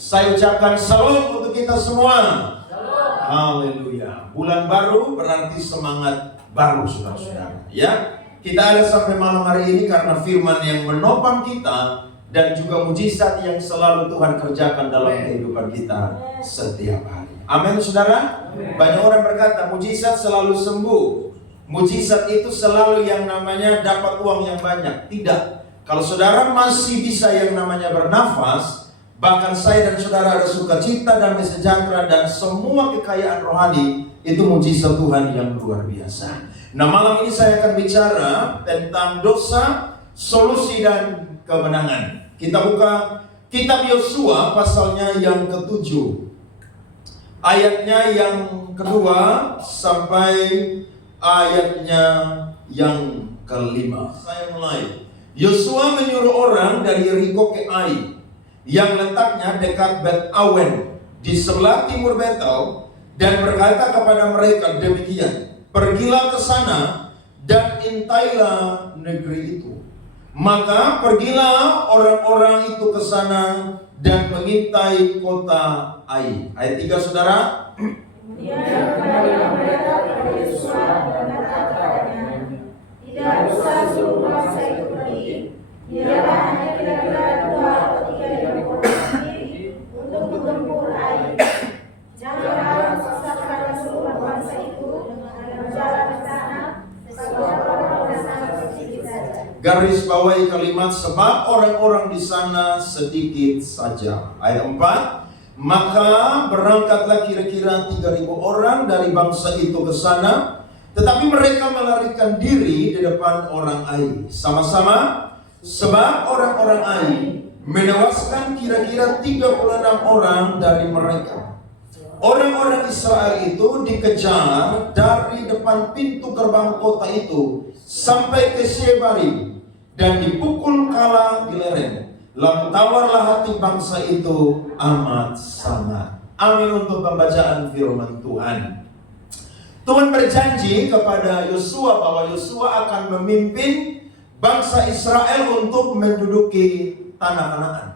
Saya ucapkan salam untuk kita semua. Haleluya. Bulan baru berarti semangat baru, saudara-saudara. Ya, kita ada sampai malam hari ini karena firman yang menopang kita dan juga mujizat yang selalu Tuhan kerjakan dalam kehidupan kita setiap hari. Amin, saudara. Banyak orang berkata mujizat selalu sembuh. Mujizat itu selalu yang namanya dapat uang yang banyak. Tidak. Kalau saudara masih bisa yang namanya bernafas, bahkan saya dan saudara ada sukacita, damai sejahtera, dan semua kekayaan rohani, itu mujizat Tuhan yang luar biasa. Nah, malam ini saya akan bicara tentang dosa, solusi, dan kemenangan. Kita buka kitab Yosua pasalnya yang ke-7, ayatnya yang kedua sampai ayatnya yang ke-5. Saya mulai. Yosua menyuruh orang dari Yeriko ke Ai, yang letaknya dekat Bet Awen di sebelah timur Betel, dan berkata kepada mereka demikian, pergilah ke sana dan intailah negeri itu. Maka pergilah orang-orang itu ke sana dan mengintai kota Ai. Ayat 3, saudara. Kemudian kembalilah mereka kepada Yosua dan berkata kepadanya, tidak usah suruh bangsa itu pergi, biarlah hanya kira-kira 2 atau 3 ribu orang sendiri untuk menggempur Ai. Janganlah memaksakan seluruh bangsa itu dan berjalan ke sana, sebab orang di sana sedikit saja. Garis bawahi kalimat sebab orang-orang di sana sedikit saja. Ayat 4. Maka berangkatlah kira-kira 3.000 orang dari bangsa itu ke sana, tetapi mereka melarikan diri di depan orang Ai sama-sama, sebab orang-orang Ai menewaskan kira-kira 36 orang dari mereka. Orang-orang Israel itu dikejar dari depan pintu gerbang kota itu sampai ke Shebarim dan dipukul kala di lereng. Lalu tawarlah hati bangsa itu amat sangat. Amin untuk pembacaan firman Tuhan. Tuhan berjanji kepada Yosua bahwa Yosua akan memimpin bangsa Israel untuk menduduki tanah Kanaan.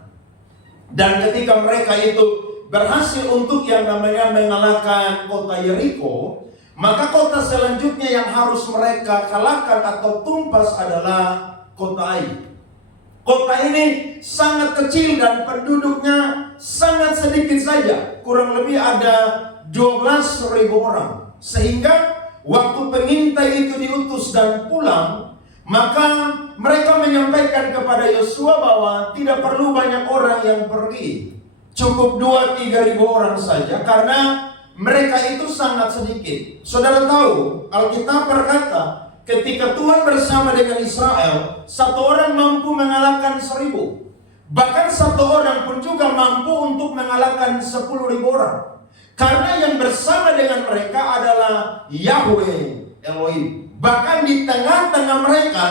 Dan ketika mereka itu berhasil untuk yang namanya mengalahkan kota Yeriko, maka kota selanjutnya yang harus mereka kalahkan atau tumpas adalah kota Ai. Kota ini sangat kecil dan penduduknya sangat sedikit saja. Kurang lebih ada 12.000 orang. Sehingga waktu pengintai itu diutus dan pulang, maka mereka menyampaikan kepada Yosua bahwa tidak perlu banyak orang yang pergi. Cukup 2-3 ribu orang saja karena mereka itu sangat sedikit. Saudara tahu, Alkitab berkata, ketika Tuhan bersama dengan Israel, satu orang mampu mengalahkan 1.000. Bahkan satu orang pun juga mampu untuk mengalahkan 10.000 orang. Karena yang bersama dengan mereka adalah Yahweh Elohim. Bahkan di tengah-tengah mereka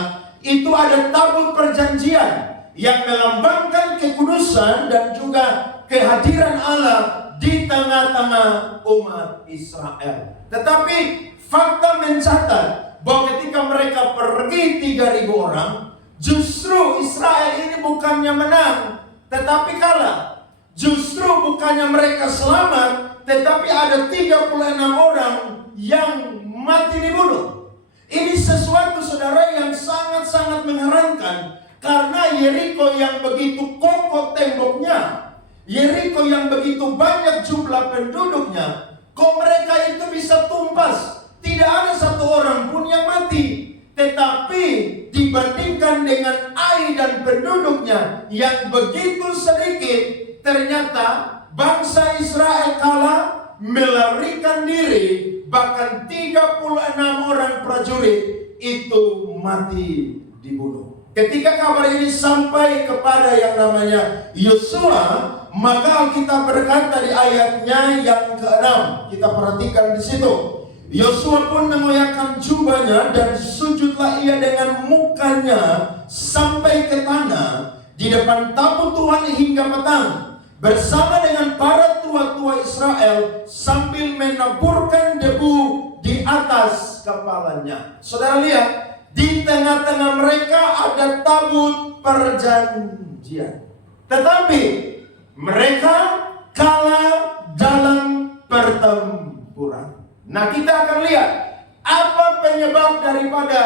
itu ada tabut perjanjian yang melambangkan kekudusan dan juga kehadiran Allah di tengah-tengah umat Israel. Tetapi fakta mencatat bahwa ketika mereka pergi 3.000 orang, justru Israel ini bukannya menang, tetapi kalah. Justru bukannya mereka selamat, tetapi ada 36 orang yang mati dibunuh. Ini sesuatu, saudara, yang sangat-sangat mengherankan. Karena Yeriko yang begitu kokoh temboknya, Yeriko yang begitu banyak jumlah penduduknya, kok mereka itu bisa tumpas? Tidak ada satu orang pun yang mati. Tetapi dibandingkan dengan Ai dan penduduknya yang begitu sedikit, ternyata bangsa Israel kalah, melarikan diri. Bahkan 36 orang prajurit itu mati dibunuh. Ketika kabar ini sampai kepada yang namanya Yosua, maka Alkitab berkata di ayatnya yang ke-6. Kita perhatikan di situ. Yosua pun mengoyakkan jubahnya dan sujudlah ia dengan mukanya sampai ke tanah di depan tabut Tuhan hingga petang, bersama dengan para tua-tua Israel sambil menaburkan debu di atas kepalanya. Saudara lihat, di tengah-tengah mereka ada tabut perjanjian. Tetapi mereka Nah, kita akan lihat apa penyebab daripada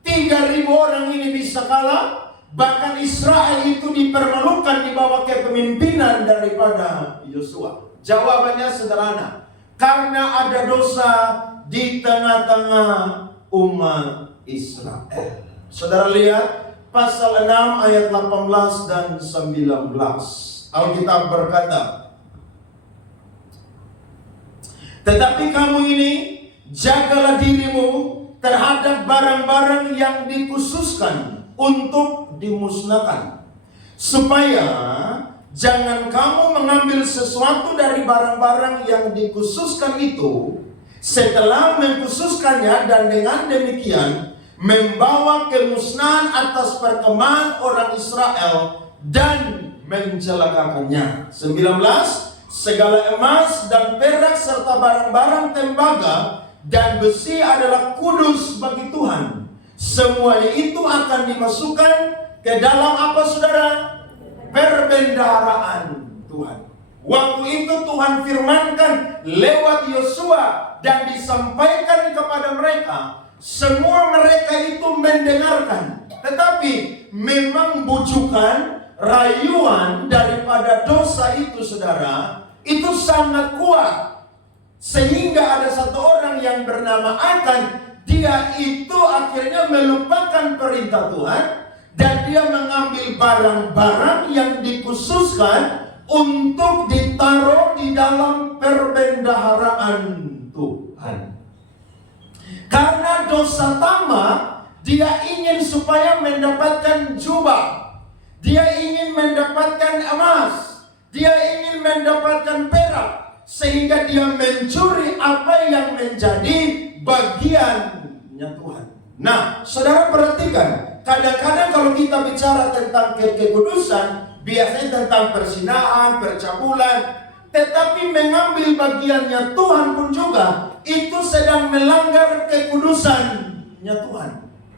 3.000 orang ini bisa kalah. Bahkan Israel itu dipermalukan di bawah kepemimpinan daripada Yosua. Jawabannya sederhana. Karena ada dosa di tengah-tengah umat Israel. Saudara lihat pasal 6 ayat 18 dan 19. Alkitab berkata, tetapi kamu ini jagalah dirimu terhadap barang-barang yang dikhususkan untuk dimusnahkan, supaya jangan kamu mengambil sesuatu dari barang-barang yang dikhususkan itu setelah mengkhususkannya, dan dengan demikian membawa kemusnahan atas perkemahan orang Israel dan mencelakakannya. 19. Segala emas dan perak serta barang-barang tembaga dan besi adalah kudus bagi Tuhan. Semuanya itu akan dimasukkan ke dalam apa, saudara? Perbendaharaan Tuhan. Waktu itu Tuhan firmankan lewat Yosua dan disampaikan kepada mereka. Semua mereka itu mendengarkan. Tetapi memang bujukan, rayuan daripada dosa itu, saudara, itu sangat kuat. Sehingga ada satu orang yang bernama Akan. Dia itu akhirnya melupakan perintah Tuhan, dan dia mengambil barang-barang yang dikhususkan untuk ditaruh di dalam perbendaharaan Tuhan. Karena dosa tamak, dia ingin supaya mendapatkan jubah. Dia ingin mendapatkan emas. Dia ingin mendapatkan perak. Sehingga dia mencuri apa yang menjadi bagiannya Tuhan. Nah, saudara perhatikan. Kadang-kadang kalau kita bicara tentang kekudusan, biasanya tentang persinahan, percabulan. Tetapi mengambil bagiannya Tuhan pun juga, itu sedang melanggar kekudusannya Tuhan.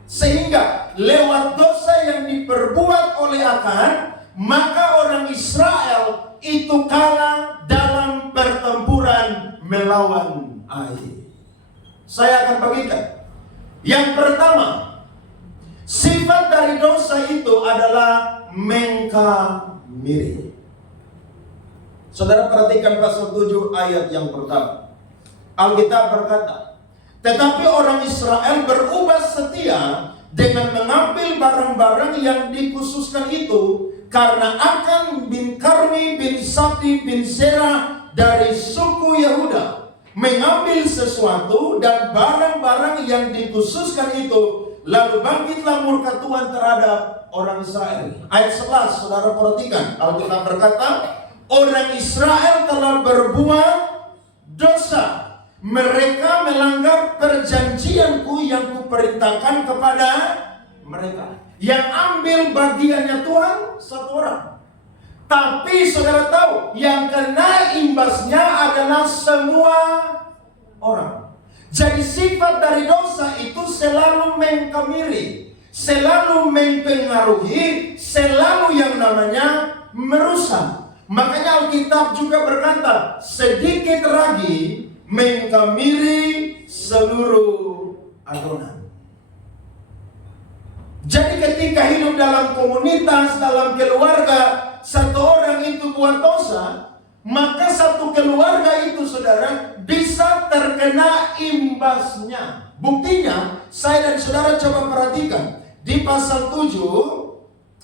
Sehingga lewat dosa yang diperbuat oleh Akan, maka orang Israel itu kalah dalam pertempuran melawan Ai. Saya akan bagikan. Yang pertama, sifat dari dosa itu adalah mengkamiri. Saudara perhatikan pasal 7 ayat yang pertama. Alkitab berkata, tetapi orang Israel berubah setia dengan mengambil barang-barang yang dikhususkan itu, karena Akan bin Karmi bin Sabdi bin Serah dari suku Yehuda mengambil sesuatu dan barang-barang yang dikhususkan itu, lalu bangkitlah murka Tuhan terhadap orang Israel. Ayat 11, saudara perhatikan. Alkitab berkata, orang Israel telah berbuat dosa. Mereka melanggar perjanjianku yang kuperintahkan kepada mereka. Yang ambil bagiannya Tuhan satu orang. Tapi saudara tahu, yang kena imbasnya adalah semua orang. Jadi sifat dari dosa itu selalu mengkamiri, selalu mempengaruhi, selalu yang namanya merusak. Makanya Alkitab juga berkata, sedikit lagi mengkamiri seluruh adonan. Jadi ketika hidup dalam komunitas, dalam keluarga, satu orang itu buat dosa, maka satu keluarga itu, saudara, bisa terkena imbasnya. Buktinya, saya dan saudara coba perhatikan. Di pasal 7,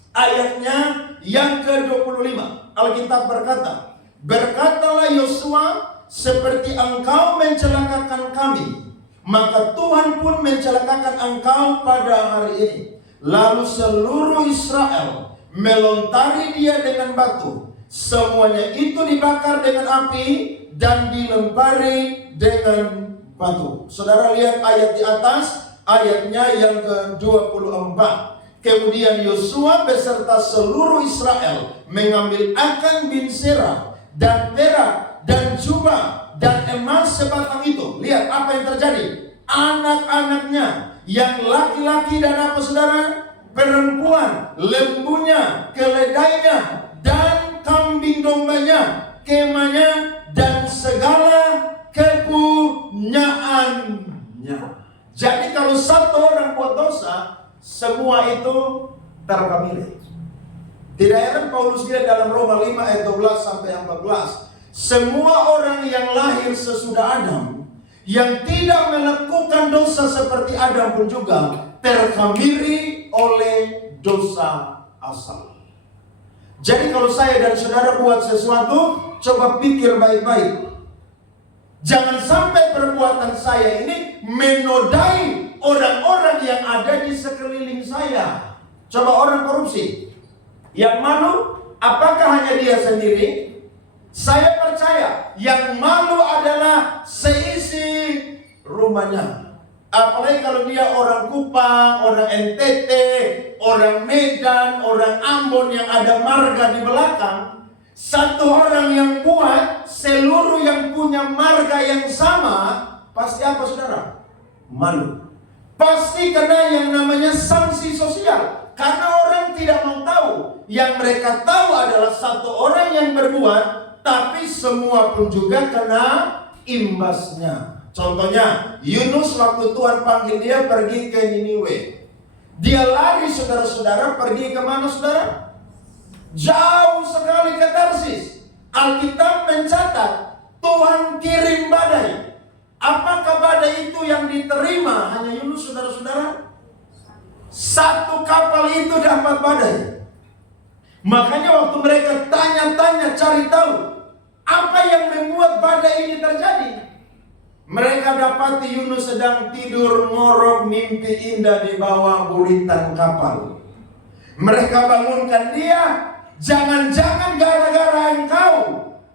ayatnya yang ke-25. Alkitab berkata, berkatalah Yosua, seperti engkau mencelakakan kami, maka Tuhan pun mencelakakan engkau pada hari ini. Lalu seluruh Israel melontari dia dengan batu. Semuanya itu dibakar dengan api dan dilempari dengan batu. Saudara lihat ayat di atas, ayatnya yang ke-24. Kemudian Yosua beserta seluruh Israel mengambil Akan bin Serah dan perak dan jubah dan emas sebatang itu. Lihat apa yang terjadi. Anak-anaknya yang laki-laki dan apa, saudara? Perempuan, lembunya, keledainya, dan kambing dombanya, kemahnya, dan segala kepunyaan kepunyaannya. Jadi kalau satu orang buat dosa, semua itu terkabili. Tidak heran Paulus bilang dalam Roma 5 ayat 12 sampai 14, semua orang yang lahir sesudah Adam, yang tidak melakukan dosa seperti Adam pun juga terkhamiri oleh dosa asal. Jadi kalau saya dan saudara buat sesuatu, coba pikir baik-baik. Jangan sampai perbuatan saya ini menodai orang-orang yang ada di sekeliling saya. Coba orang korupsi, yang malu apakah hanya dia sendiri? Saya percaya yang malu adalah seisi rumahnya. Apalagi kalau dia orang Kupang, orang NTT, orang Medan, orang Ambon yang ada marga di belakang. Satu orang yang buat, seluruh yang punya marga yang sama, pasti apa saudara? Malu. Pasti kena yang namanya sanksi sosial. Karena orang tidak mau tahu. Yang mereka tahu adalah satu orang yang berbuat, tapi semua pun juga kena imbasnya. Contohnya, Yunus waktu Tuhan panggil dia pergi ke Niniwe. Dia lari saudara-saudara, pergi ke mana saudara? Jauh sekali ke Tarsis. Alkitab mencatat Tuhan kirim badai. Apakah badai itu yang diterima hanya Yunus saudara-saudara? Satu kapal itu dapat badai. Makanya waktu mereka tanya-tanya cari tahu apa yang membuat badai ini terjadi, mereka dapati Yunus sedang tidur ngorok mimpi indah di bawah buritan kapal. Mereka bangunkan dia, jangan-jangan gara-gara engkau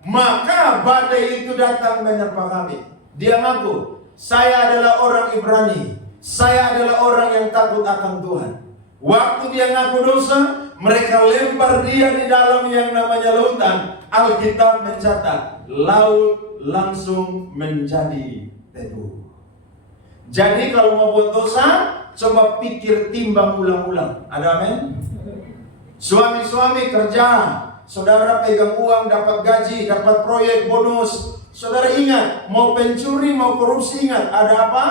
maka badai itu datang menyerpa kami. Dia ngaku, saya adalah orang Ibrani, saya adalah orang yang takut akan Tuhan. Waktu dia ngaku dosa, mereka lempar dia di dalam yang namanya lautan. Alkitab mencatat, laut langsung menjadi teduh. Jadi kalau mau buat dosa, coba pikir timbang ulang-ulang. Ada amin? Suami-suami kerja, saudara pegang uang, dapat gaji, dapat proyek, bonus. Saudara ingat, mau pencuri, mau korupsi, ingat, ada apa?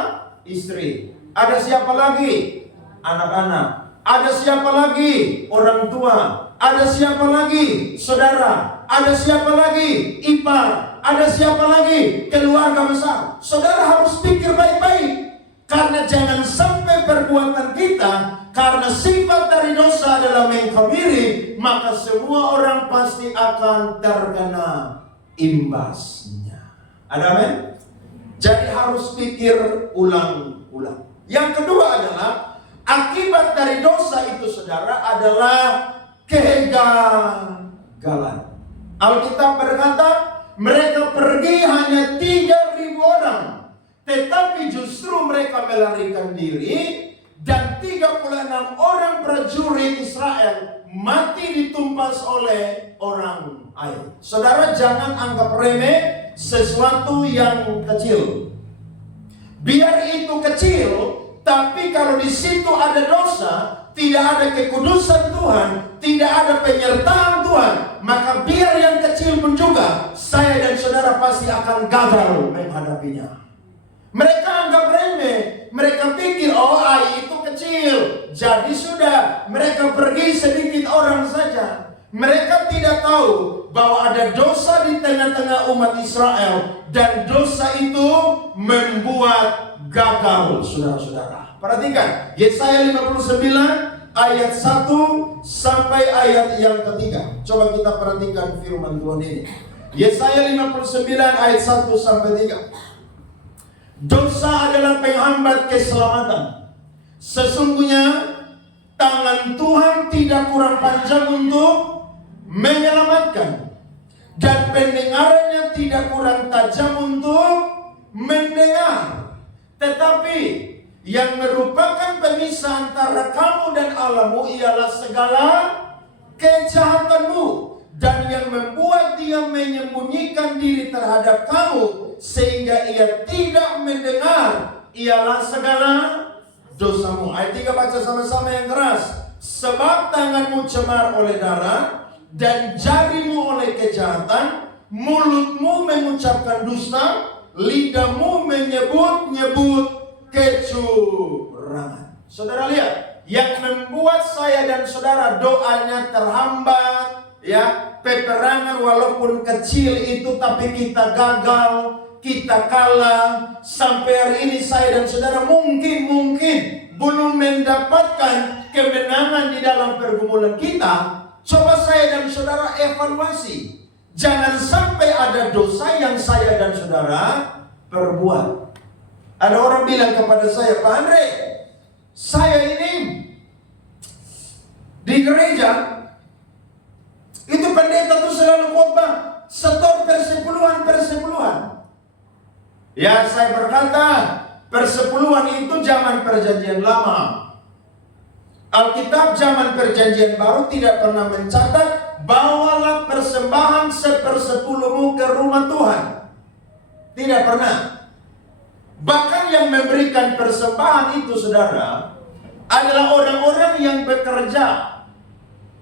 Istri. Ada siapa lagi? Anak-anak. Ada siapa lagi? Orang tua. Ada siapa lagi? Saudara. Ada siapa lagi? Ipar. Ada siapa lagi? Keluarga besar. Saudara harus pikir baik-baik. Karena jangan sampai perbuatan kita, karena sifat dari dosa adalah mengkabiri, maka semua orang pasti akan terkena imbasnya. Ada amin? Jadi harus pikir ulang-ulang. Yang kedua adalah akibat dari dosa itu saudara adalah kegagalan. Alkitab berkata mereka pergi hanya 3.000 orang, tetapi justru mereka melarikan diri dan 36 orang prajurit Israel mati ditumpas oleh orang Ai. Saudara jangan anggap remeh sesuatu yang kecil. Biar itu kecil, tapi kalau di situ ada dosa, tidak ada kekudusan Tuhan, tidak ada penyertaan Tuhan, maka biar yang kecil pun juga, saya dan saudara pasti akan gagal menghadapinya. Mereka anggap remeh, mereka pikir, oh Ai itu kecil, jadi sudah, mereka pergi sedikit orang saja. Mereka tidak tahu bahwa ada dosa di tengah-tengah umat Israel, dan dosa itu membuat gagal, saudara-saudara. Perhatikan, Yesaya 59 ayat 1 sampai ayat yang ketiga. Coba kita perhatikan firman Tuhan ini. Yesaya 59 ayat 1 sampai 3. Dosa adalah penghambat keselamatan. Sesungguhnya tangan Tuhan tidak kurang panjang untuk menyelamatkan, dan pendengarannya tidak kurang tajam untuk mendengar. Tetapi yang merupakan pemisah antara kamu dan Allahmu ialah segala kejahatanmu, dan yang membuat dia menyembunyikan diri terhadap kamu sehingga ia tidak mendengar ialah segala dosamu. Ayat 3 baca sama-sama yang keras. Sebab tanganmu cemar oleh darah dan jarimu oleh kejahatan, mulutmu mengucapkan dusta, lidahmu menyebut-nyebut kecurangan. Saudara lihat, yang membuat saya dan saudara doanya terhambat, ya, peperangan walaupun kecil itu tapi kita gagal, kita kalah. Sampai hari ini saya dan saudara mungkin belum mendapatkan kemenangan di dalam pergumulan kita. Coba saya dan saudara evaluasi. Jangan sampai ada dosa yang saya dan saudara perbuat. Ada orang bilang kepada saya, Pak Andre, saya ini di gereja itu pendeta tuh selalu khotbah setor persepuluhan. Ya, saya berkata, persepuluhan itu zaman perjanjian lama. Alkitab zaman perjanjian baru tidak pernah mencatat bawalah persembahan 1/10 ke rumah Tuhan. Tidak pernah. Bahkan yang memberikan persembahan itu, saudara, adalah orang-orang yang bekerja.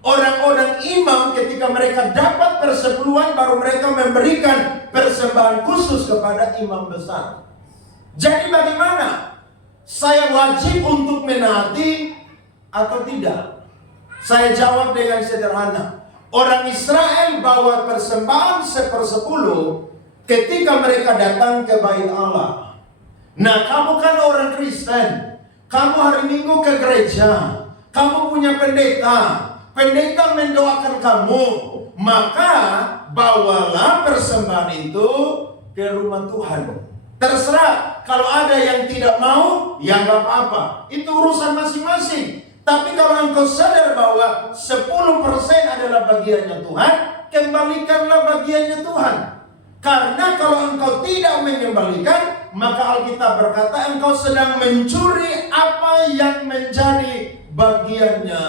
Orang-orang imam ketika mereka dapat persepuluhan baru mereka memberikan persembahan khusus kepada imam besar. Jadi bagaimana? Saya wajib untuk menaati atau tidak? Saya jawab dengan sederhana. Orang Israel bawa persembahan 1/10 ketika mereka datang ke bait Allah. Nah, kamu kan orang Kristen, kamu hari Minggu ke gereja, kamu punya pendeta mendoakan kamu, maka bawalah persembahan itu ke rumah Tuhan. Terserah, kalau ada yang tidak mau, ya nggak apa-apa, itu urusan masing-masing. Tapi kalau engkau sadar bahwa 10% adalah bagiannya Tuhan, kembalikanlah bagiannya Tuhan. Karena kalau engkau tidak mengembalikan, maka Alkitab berkata engkau sedang mencuri apa yang menjadi bagiannya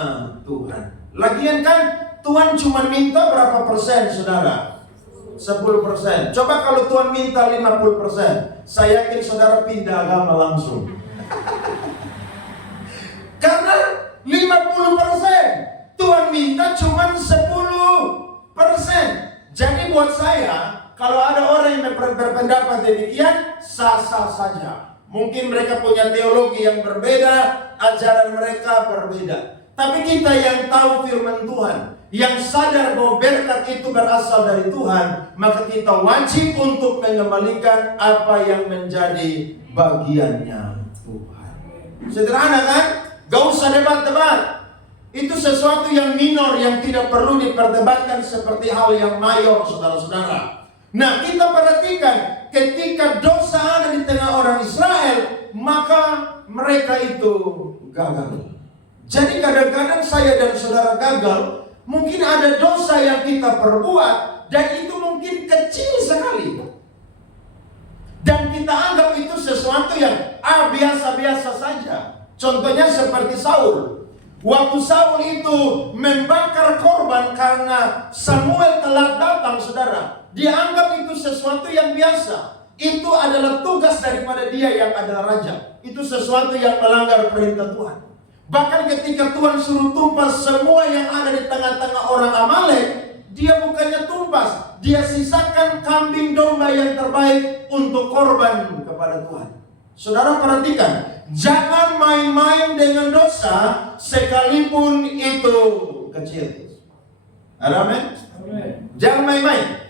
Tuhan. Lagian kan Tuhan cuma minta berapa persen, saudara? 10%. Coba kalau Tuhan minta 50%, saya yakin saudara pindah agama langsung. Karena 50%, Tuhan minta cuma 10%. Jadi buat saya, kalau ada orang yang berpendapat demikian, sah-sah saja. Mungkin mereka punya teologi yang berbeda, ajaran mereka berbeda. Tapi kita yang tahu firman Tuhan, yang sadar bahwa berkat itu berasal dari Tuhan, maka kita wajib untuk mengembalikan apa yang menjadi bagiannya Tuhan. Sederhana kan? Gak usah debat-debat. Itu sesuatu yang minor yang tidak perlu diperdebatkan seperti hal yang mayor, saudara-saudara. Nah, kita perhatikan ketika dosa ada di tengah orang Israel, maka mereka itu gagal. Jadi kadang-kadang saya dan saudara gagal. Mungkin ada dosa yang kita perbuat dan itu mungkin kecil sekali. Dan kita anggap itu sesuatu yang biasa-biasa saja. Contohnya seperti Saul. Waktu Saul itu membakar korban karena Samuel telat datang, saudara, dia anggap itu sesuatu yang biasa. Itu adalah tugas daripada dia yang adalah raja. Itu sesuatu yang melanggar perintah Tuhan. Bahkan ketika Tuhan suruh tumpas semua yang ada di tengah-tengah orang Amalek, dia bukannya tumpas, dia sisakan kambing domba yang terbaik untuk korban kepada Tuhan. Saudara perhatikan, jangan main-main dengan dosa sekalipun itu kecil. Ada amin? Jangan main-main.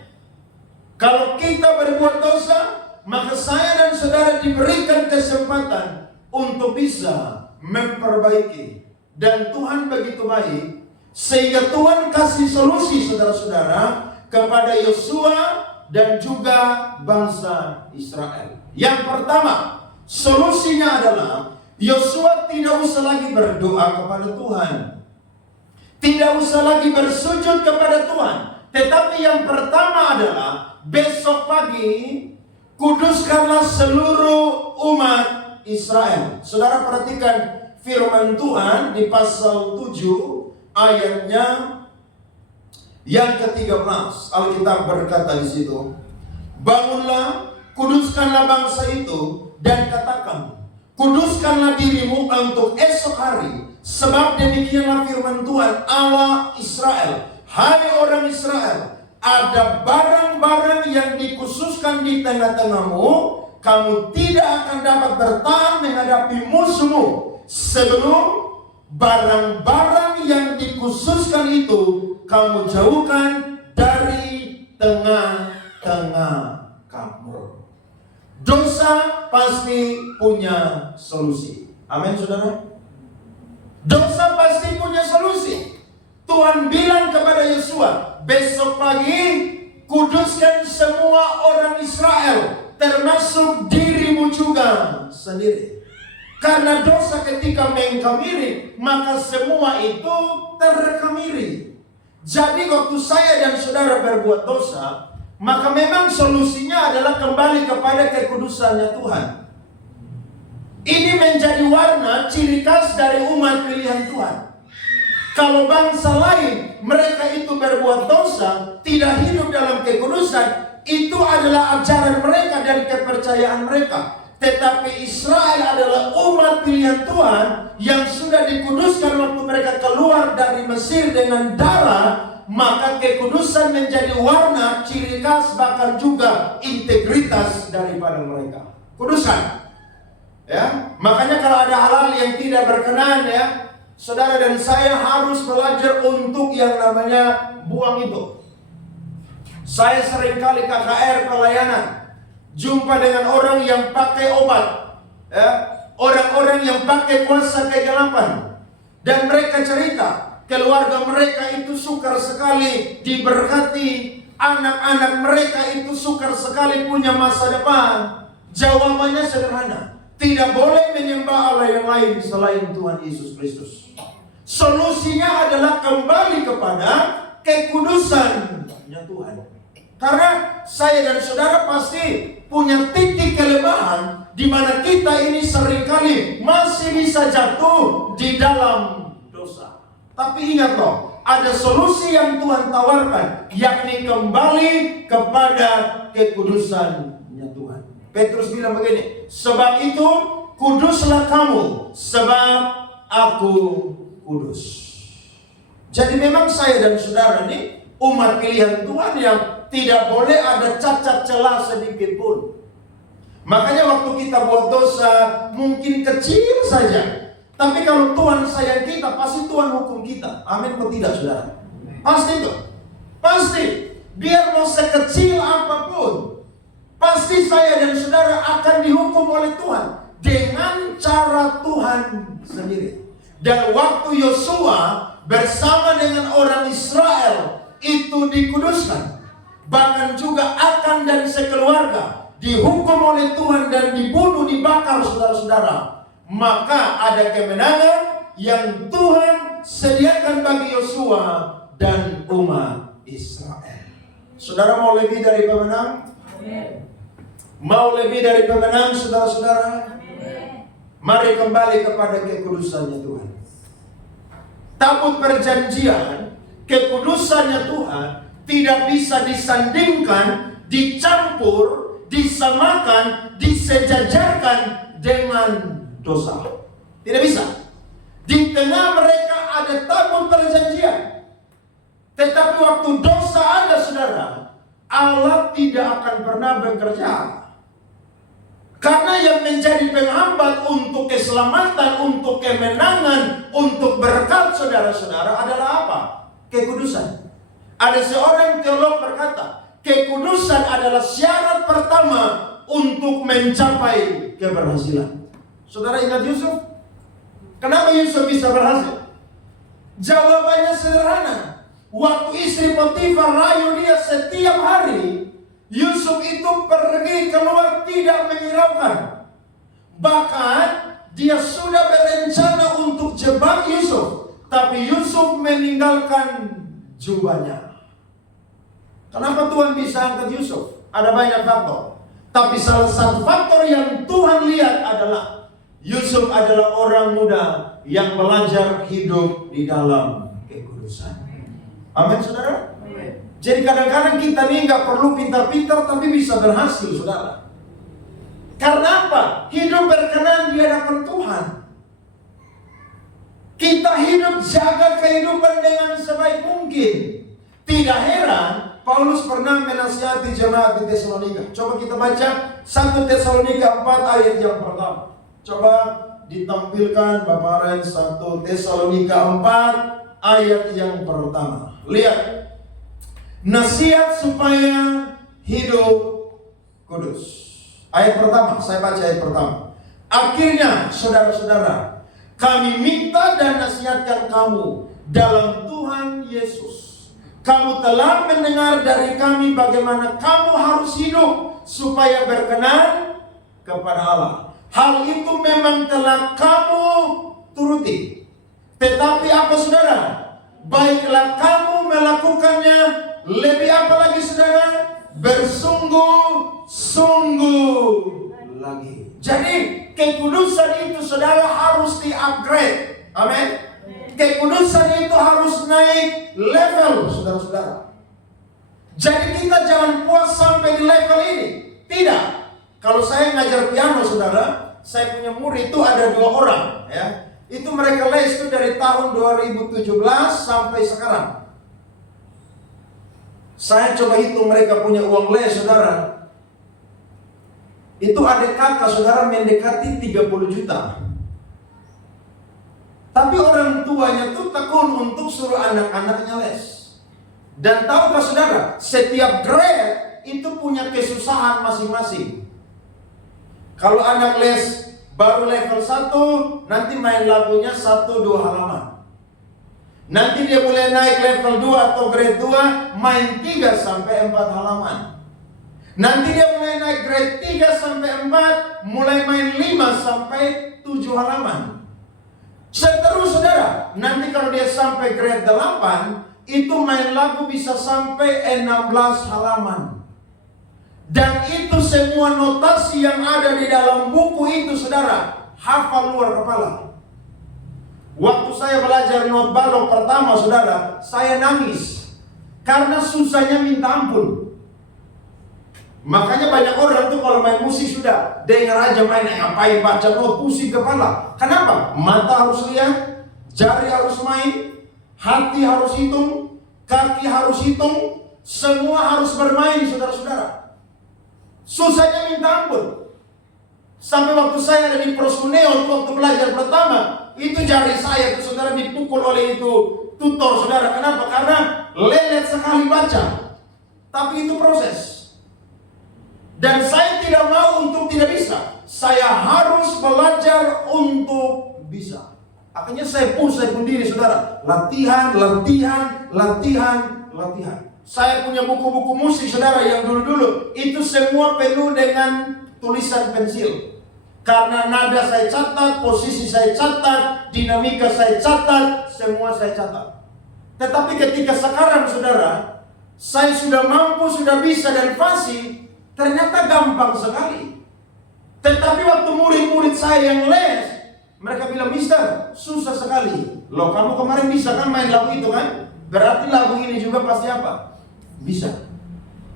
Kalau kita berbuat dosa, maka saya dan saudara diberikan kesempatan untuk bisa memperbaiki. Dan Tuhan begitu baik, sehingga Tuhan kasih solusi, saudara-saudara, kepada Yosua dan juga bangsa Israel. Yang pertama, solusinya adalah Yosua tidak usah lagi berdoa kepada Tuhan, tidak usah lagi bersujud kepada Tuhan. Tetapi yang pertama adalah besok pagi kuduskanlah seluruh umat Israel. Saudara perhatikan firman Tuhan di pasal 7 ayatnya yang ke-13. Alkitab berkata di situ, bangunlah, kuduskanlah bangsa itu dan katakan, kuduskanlah dirimu untuk esok hari, sebab demikianlah firman Tuhan Allah Israel. Hai orang Israel, ada barang-barang yang dikhususkan di tengah-tengahmu, kamu tidak akan dapat bertahan menghadapi musuhmu sebelum barang-barang yang dikhususkan itu kamu jauhkan dari tengah-tengah kamu. Dosa pasti punya solusi. Amin, saudara. Dosa pasti punya solusi. Tuhan bilang kepada Yosua, besok pagi kuduskan semua orang Israel, termasuk dirimu juga sendiri. Karena dosa ketika mengkemiri, maka semua itu terkemiri. Jadi waktu saya dan saudara berbuat dosa, maka memang solusinya adalah kembali kepada kekudusannya Tuhan. Ini menjadi warna ciri khas dari umat pilihan Tuhan. Kalau bangsa lain, mereka itu berbuat dosa, tidak hidup dalam kekudusan, itu adalah ajaran mereka dan kepercayaan mereka. Tetapi Israel adalah umat pilihan Tuhan yang sudah dikuduskan waktu mereka keluar dari Mesir dengan darah, maka kekudusan menjadi warna, ciri khas, bahkan juga integritas daripada mereka. Kudusan. Ya, makanya kalau ada hal-hal yang tidak berkenan, ya, saudara dan saya harus belajar untuk yang namanya buang itu. Saya seringkali KKR pelayanan, jumpa dengan orang yang pakai obat, ya, orang-orang yang pakai kuasa kegelapan, dan mereka cerita keluarga mereka itu sukar sekali diberkati, anak-anak mereka itu sukar sekali punya masa depan. Jawabannya sederhana, tidak boleh menyembah Allah yang lain selain Tuhan Yesus Kristus. Solusinya adalah kembali kepada kekudusannya Tuhan. Karena saya dan saudara pasti punya titik kelemahan di mana kita ini seringkali masih bisa jatuh di dalam dosa. Tapi ingat loh, ada solusi yang Tuhan tawarkan, yakni kembali kepada kekudusannya Tuhan. Petrus bilang begini, sebab itu kuduslah kamu, sebab aku kudus. Jadi memang saya dan saudara ini umat pilihan Tuhan yang tidak boleh ada cacat celah sedikit pun. Makanya waktu kita buat dosa mungkin kecil saja, tapi kalau Tuhan sayang kita, pasti Tuhan hukum kita. Amin atau tidak, saudara? Pasti itu. Pasti. Biar mau sekecil apapun, pasti saya dan saudara akan dihukum oleh Tuhan dengan cara Tuhan sendiri. Dan waktu Yosua bersama dengan orang Israel itu dikuduskan, bahkan juga Akan dan sekeluarga dihukum oleh Tuhan dan dibunuh, dibakar, saudara-saudara, maka ada kemenangan yang Tuhan sediakan bagi Yosua dan umat Israel. Saudara mau lebih dari pemenang? Mau lebih dari pemenang, saudara-saudara? Mari kembali kepada kekudusannya Tuhan. Tabut perjanjian, kekudusannya Tuhan tidak bisa disandingkan, dicampur, disamakan, disejajarkan dengan dosa. Tidak bisa. Di tengah mereka ada tabut perjanjian. Tetapi waktu dosa ada, saudara, Allah tidak akan pernah bekerja. Karena yang menjadi penghambat untuk keselamatan, untuk kemenangan, untuk berkat saudara-saudara adalah apa? Kekudusan. Ada seorang teolog berkata, kekudusan adalah syarat pertama untuk mencapai keberhasilan. Saudara ingat Yusuf? Kenapa Yusuf bisa berhasil? Jawabannya sederhana. Waktu istri Potifar rayu dia setiap hari, Yusuf itu pergi keluar tidak menghiraukan. Bahkan dia sudah berencana untuk jebak Yusuf, tapi Yusuf meninggalkan jubahnya. Kenapa Tuhan bisa angkat Yusuf? Ada banyak faktor. Tapi salah satu faktor yang Tuhan lihat adalah Yusuf adalah orang muda yang belajar hidup di dalam kekudusan. Amin, saudara? Jadi kadang-kadang kita nih nggak perlu pintar-pintar tapi bisa berhasil, saudara. Karena apa? Hidup berkenan di hadapan Tuhan. Kita hidup, jaga kehidupan dengan sebaik mungkin. Tidak heran Paulus pernah menasihati jemaat di Tesalonika. Coba kita baca 1 Tesalonika 4 ayat yang pertama. Coba ditampilkan Bapak Ren 1 Tesalonika 4 ayat yang pertama. Lihat. Nasihat supaya hidup kudus. Ayat pertama, saya baca ayat pertama. Akhirnya, saudara-saudara, kami minta dan nasihatkan kamu dalam Tuhan Yesus. Kamu telah mendengar dari kami bagaimana kamu harus hidup supaya berkenan kepada Allah. Hal itu memang telah kamu turuti. Tetapi apa saudara? Baiklah kamu melakukannya. Lebih apa lagi saudara? Bersungguh-sungguh lagi. Jadi kekudusan itu saudara harus di-upgrade. Amin. Kekudusan itu harus naik level saudara-saudara. Jadi kita jangan puas sampai di level ini. Tidak. Kalau saya ngajar piano saudara, saya punya murid itu ada 2 orang ya. Itu mereka les itu dari tahun 2017 sampai sekarang. Saya coba hitung mereka punya uang les saudara. Itu adik kakak saudara mendekati 30 juta. Tapi orang tuanya tuh tekun untuk suruh anak-anaknya les. Dan tahukah saudara, setiap grade itu punya kesusahan masing-masing. Kalau anak les baru level 1, nanti main lagunya 1-2 halaman. Nanti dia mulai naik level 2 atau grade 2, main 3-4 halaman. Nanti dia mulai naik grade 3-4, mulai main 5-7 halaman. Seterus saudara, nanti kalau dia sampai grade 8, itu main lagu bisa sampai 16 halaman. Dan itu semua notasi yang ada di dalam buku itu saudara, hafal luar kepala. Waktu saya belajar not balok pertama saudara, saya nangis. Karena susahnya minta ampun. Makanya banyak orang tuh kalau main musik sudah dengar aja main, ngapain baca not, pusing kepala. Kenapa? Mata harus lihat, jari harus main, hati harus hitung, kaki harus hitung, semua harus bermain saudara-saudara. Susahnya minta ampun. Sampai waktu saya ada di Proskuneo waktu belajar pertama, itu jari saya itu saudara dipukul oleh itu tutor saudara. Kenapa? Karena lelet sekali baca. Tapi itu proses. Dan saya tidak mau untuk tidak bisa. Saya harus belajar untuk bisa. Akhirnya saya pun diri saudara. Latihan. Saya punya buku-buku musik saudara yang dulu-dulu. Itu semua penuh dengan tulisan pensil. Karena nada saya catat, posisi saya catat, dinamika saya catat, semua saya catat. Tetapi ketika sekarang saudara, saya sudah mampu, sudah bisa dan fasih, ternyata gampang sekali. Tetapi waktu murid-murid saya yang les, mereka bilang, Mister, susah sekali. Loh, kamu kemarin bisa kan main lagu itu kan? Berarti lagu ini juga pasti apa? Bisa.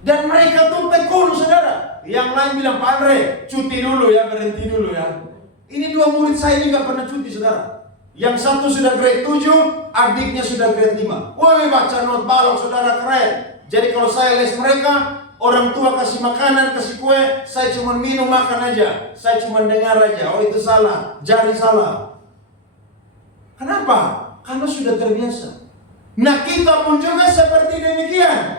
Dan mereka tuh tekun saudara. Yang lain bilang, Pak Andre, cuti dulu ya, berhenti dulu ya. Ini 2 murid saya ini gak pernah cuti saudara. Yang satu sudah grade 7, adiknya sudah grade 5. Woi, baca not balok saudara, keren. Jadi kalau saya les mereka, orang tua kasih makanan, kasih kue, saya cuma minum makan aja. Saya cuma dengar aja. Oh itu salah, jari salah. Kenapa? Karena sudah terbiasa. Nah kita pun juga seperti demikian.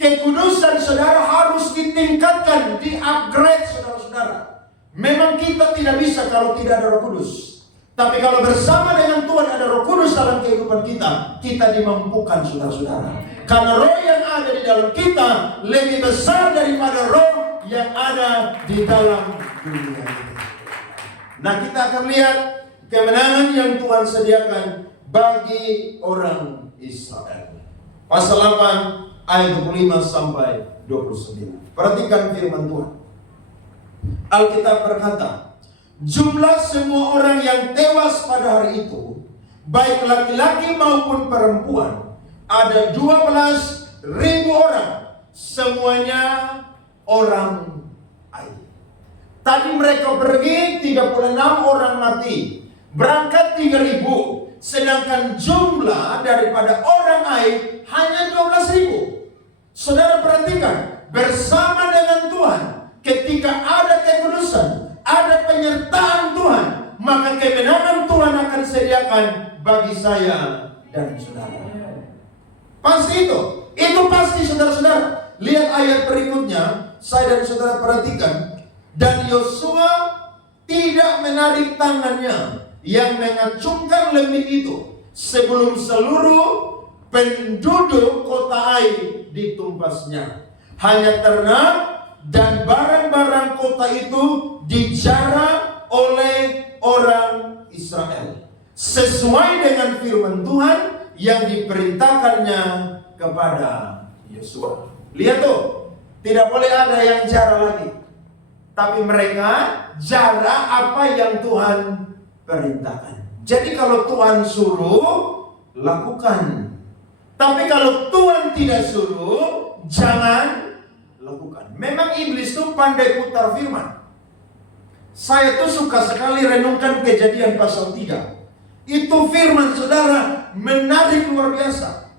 Kekudusan saudara harus ditingkatkan, di-upgrade saudara-saudara. Memang kita tidak bisa kalau tidak ada Roh Kudus. Tapi kalau bersama dengan Tuhan ada Roh Kudus dalam kehidupan kita, kita dimampukan saudara-saudara. Karena roh yang ada di dalam kita lebih besar daripada roh yang ada di dalam dunia ini. Nah kita akan lihat kemenangan yang Tuhan sediakan bagi orang Israel. Pasal 8 ayat 25 sampai 29. Perhatikan firman Tuhan. Alkitab berkata, jumlah semua orang yang tewas pada hari itu, baik laki-laki maupun perempuan, ada 12.000 orang. Semuanya orang Ai. Tadi mereka pergi, 36 orang mati. Berangkat 3.000. Sedangkan jumlah daripada orang Ai hanya 12.000. Saudara perhatikan, bersama dengan Tuhan, ketika ada kekudusan, ada penyertaan Tuhan, maka kemenangan Tuhan akan sediakan bagi saya dan saudara. Pasti itu pasti saudara-saudara. Lihat ayat berikutnya, saya dan saudara perhatikan. Dan Yosua tidak menarik tangannya yang mengacungkan lemih itu sebelum seluruh penduduk kota Ai ditumpasnya. Hanya ternak dan barang-barang kota itu dijara oleh orang Israel sesuai dengan firman Tuhan yang diperintahkannya kepada Yosua. Lihat tuh, tidak boleh ada yang jara lagi, tapi mereka jara apa yang Tuhan perintahkan. Jadi kalau Tuhan suruh, lakukan. Tapi kalau Tuhan tidak suruh, jangan lakukan. Memang iblis itu pandai putar firman. Saya tuh suka sekali renungkan Kejadian pasal 3. Itu firman saudara menarik luar biasa.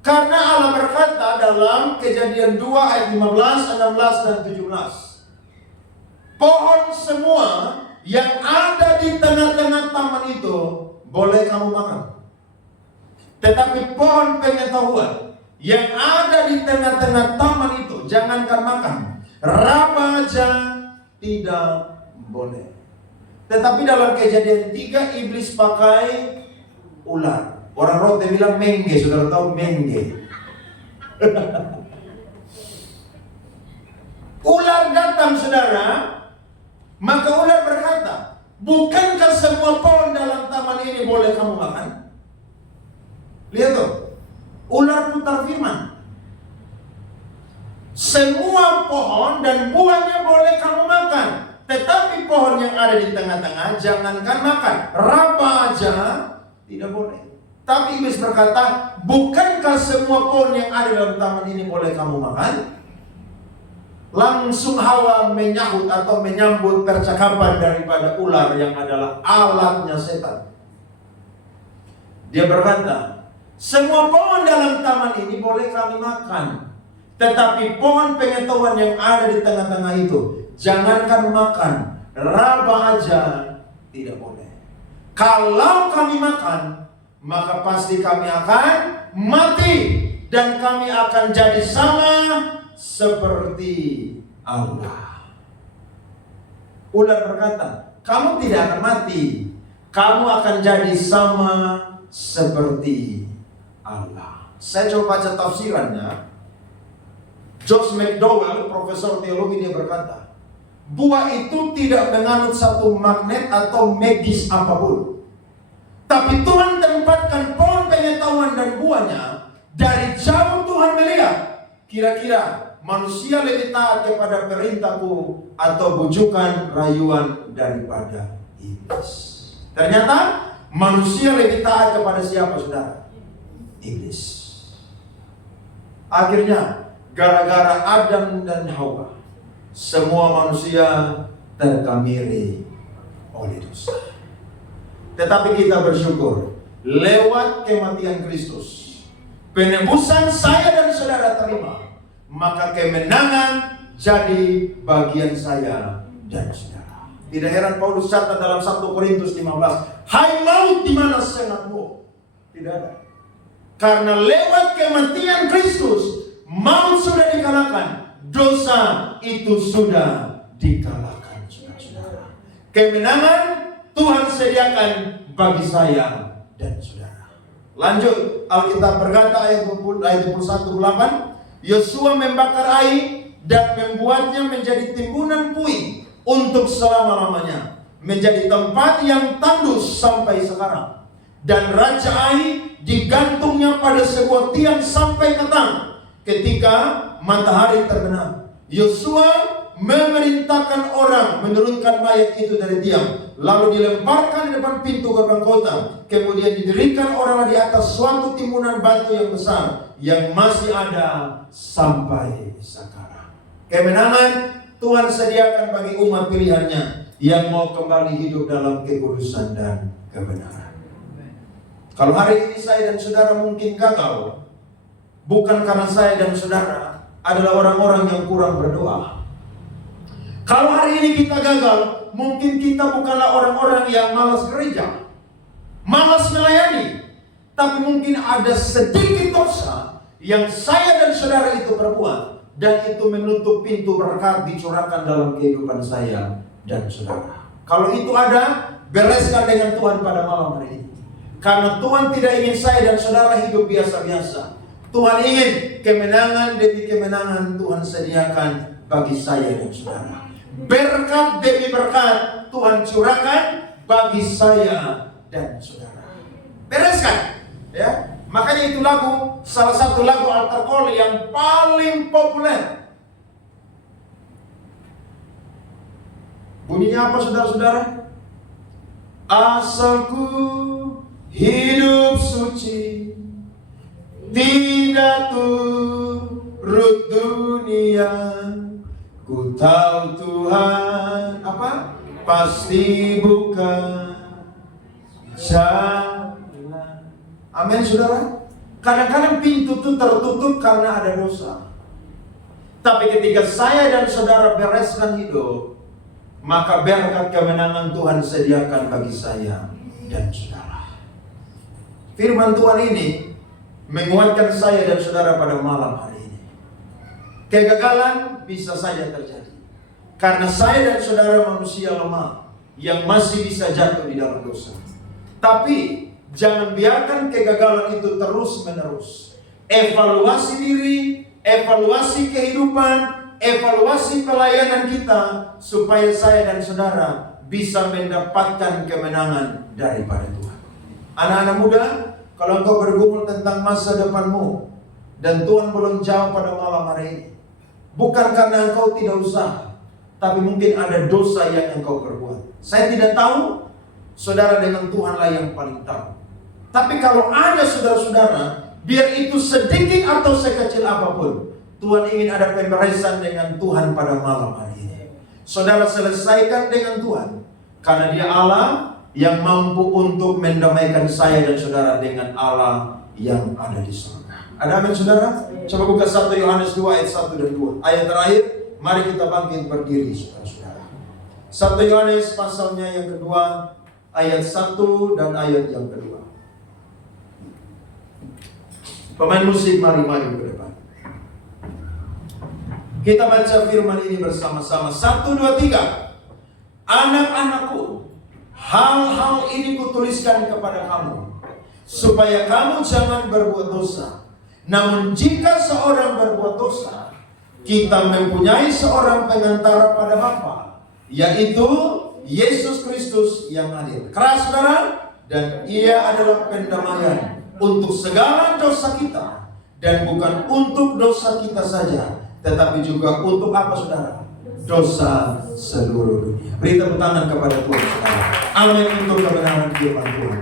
Karena Allah berkata dalam Kejadian 2 ayat 15, 16, dan 17. Pohon semua yang ada di tengah-tengah taman itu boleh kamu makan. Tetapi pohon pengetahuan yang ada di tengah-tengah taman itu jangankan makan. Raba aja tidak boleh. Tetapi dalam Kejadian 3 iblis pakai ular. Orang Rote bilang mengge, saudara tahu mengge. Ular datang saudara, maka ular berkata, bukankah semua pohon dalam taman ini boleh kamu makan? Lihat tuh, ular putar firman. Semua pohon dan buahnya boleh kamu makan, tetapi pohon yang ada di tengah-tengah jangankan makan, raba aja tidak boleh. Tapi iblis berkata, bukankah semua pohon yang ada dalam taman ini boleh kamu makan? Langsung Hawa menyahut atau menyambut percakapan daripada ular yang adalah alatnya setan. Dia berkata, semua pohon dalam taman ini boleh kami makan, tetapi pohon pengetahuan yang ada di tengah-tengah itu jangankan makan, raba aja tidak boleh. Kalau kami makan, maka pasti kami akan mati dan kami akan jadi sama seperti Allah. Ular berkata, kamu tidak akan mati, kamu akan jadi sama seperti Allah. Saya coba baca tafsirannya. Josh McDowell, profesor teologi, dia berkata, buah itu tidak menganut satu magnet atau magis apapun. Tapi Tuhan tempatkan pohon pengetahuan dan buahnya. Dari jauh Tuhan melihat, kira-kira manusia lebih taat kepada perintahku atau bujukan rayuan daripada iblis. Ternyata manusia lebih taat kepada siapa saudara? Iblis. Akhirnya gara-gara Adam dan Hawa, semua manusia terkamiri oleh dosa. Tetapi kita bersyukur, lewat kematian Kristus, penebusan saya dan saudara terima, maka kemenangan jadi bagian saya dan saudara. Tidak heran Paulus catat dalam 1 Korintus 15, hai maut di mana sengatmu? Tidak ada. Karena lewat kematian Kristus, maut sudah dikalahkan, dosa itu sudah dikalahkan, saudara-saudara. Kemenangan Tuhan sediakan bagi saya dan saudara. Lanjut, Alkitab berkata ayat 21:8, Yosua membakar Ai dan membuatnya menjadi timbunan puing untuk selama-lamanya, menjadi tempat yang tandus sampai sekarang. Dan Raja Ai digantungnya pada sebuah tiang sampai petang ketika matahari terbenam. Yosua memerintahkan orang menurunkan mayat itu dari tiang, lalu dilemparkan di depan pintu gerbang kota. Kemudian didirikan orang di atas suatu timbunan batu yang besar yang masih ada sampai sekarang. Kemenangan Tuhan sediakan bagi umat pilihannya yang mau kembali hidup dalam kekudusan dan kebenaran. Kalau hari ini saya dan saudara mungkin gagal, bukan karena saya dan saudara adalah orang-orang yang kurang berdoa. Kalau hari ini kita gagal, mungkin kita bukanlah orang-orang yang malas gereja, malas melayani, tapi mungkin ada sedikit dosa yang saya dan saudara itu perbuat, dan itu menutup pintu berkat dicurahkan dalam kehidupan saya dan saudara. Kalau itu ada, bereskan dengan Tuhan pada malam hari ini. Karena Tuhan tidak ingin saya dan saudara hidup biasa-biasa. Tuhan ingin kemenangan demi kemenangan Tuhan sediakan bagi saya dan saudara. Berkat demi berkat Tuhan curahkan bagi saya dan saudara. Bereskan, ya. Makanya itu lagu, salah satu lagu altar call yang paling populer. Bunyinya apa saudara-saudara? Asalku hidup suci, tidak turut dunia. Ku tahu Tuhan apa? Pasti buka jalan. Amin saudara. Kadang-kadang pintu itu tertutup karena ada dosa. Tapi ketika saya dan saudara bereskan hidup, maka berkat kemenangan Tuhan sediakan bagi saya dan saudara. Firman Tuhan ini menguatkan saya dan saudara pada malam hari ini. Kegagalan bisa saja terjadi karena saya dan saudara manusia lemah yang masih bisa jatuh di dalam dosa. Tapi jangan biarkan kegagalan itu terus menerus. Evaluasi diri, evaluasi kehidupan, evaluasi pelayanan kita, supaya saya dan saudara bisa mendapatkan kemenangan daripada Tuhan. Anak-anak muda, kalau engkau bergumul tentang masa depanmu dan Tuhan belum jawab pada malam hari ini, bukan karena engkau tidak usaha, tapi mungkin ada dosa yang engkau perbuat. Saya tidak tahu, saudara dengan Tuhanlah yang paling tahu. Tapi kalau ada saudara-saudara, biar itu sedikit atau sekecil apapun, Tuhan ingin ada pemberesan dengan Tuhan pada malam hari ini. Saudara selesaikan dengan Tuhan, karena Dia Allah yang mampu untuk mendamaikan saya dan saudara dengan Allah yang ada di surga. Ada amin saudara? Coba buka 1 Yohanes 2 ayat 1 dan 2. Ayat terakhir, mari kita bangkit berdiri saudara-saudara. 1 Yohanes pasalnya yang kedua, ayat 1 dan ayat yang kedua. Pemain musik, mari maju ke depan. Kita baca firman ini bersama-sama. 1, 2, 3. Anak-anakku, hal-hal ini kutuliskan kepada kamu, supaya kamu jangan berbuat dosa. Namun jika seorang berbuat dosa, kita mempunyai seorang pengantara pada Bapa, yaitu Yesus Kristus yang adil. Keras saudara, dan Ia adalah pendamaian untuk segala dosa kita, dan bukan untuk dosa kita saja, tetapi juga untuk apa saudara? Dosa seluruh dunia. Beri tepuk tangan kepada Tuhan saudara. Amin untuk kebenaran firman Tuhan.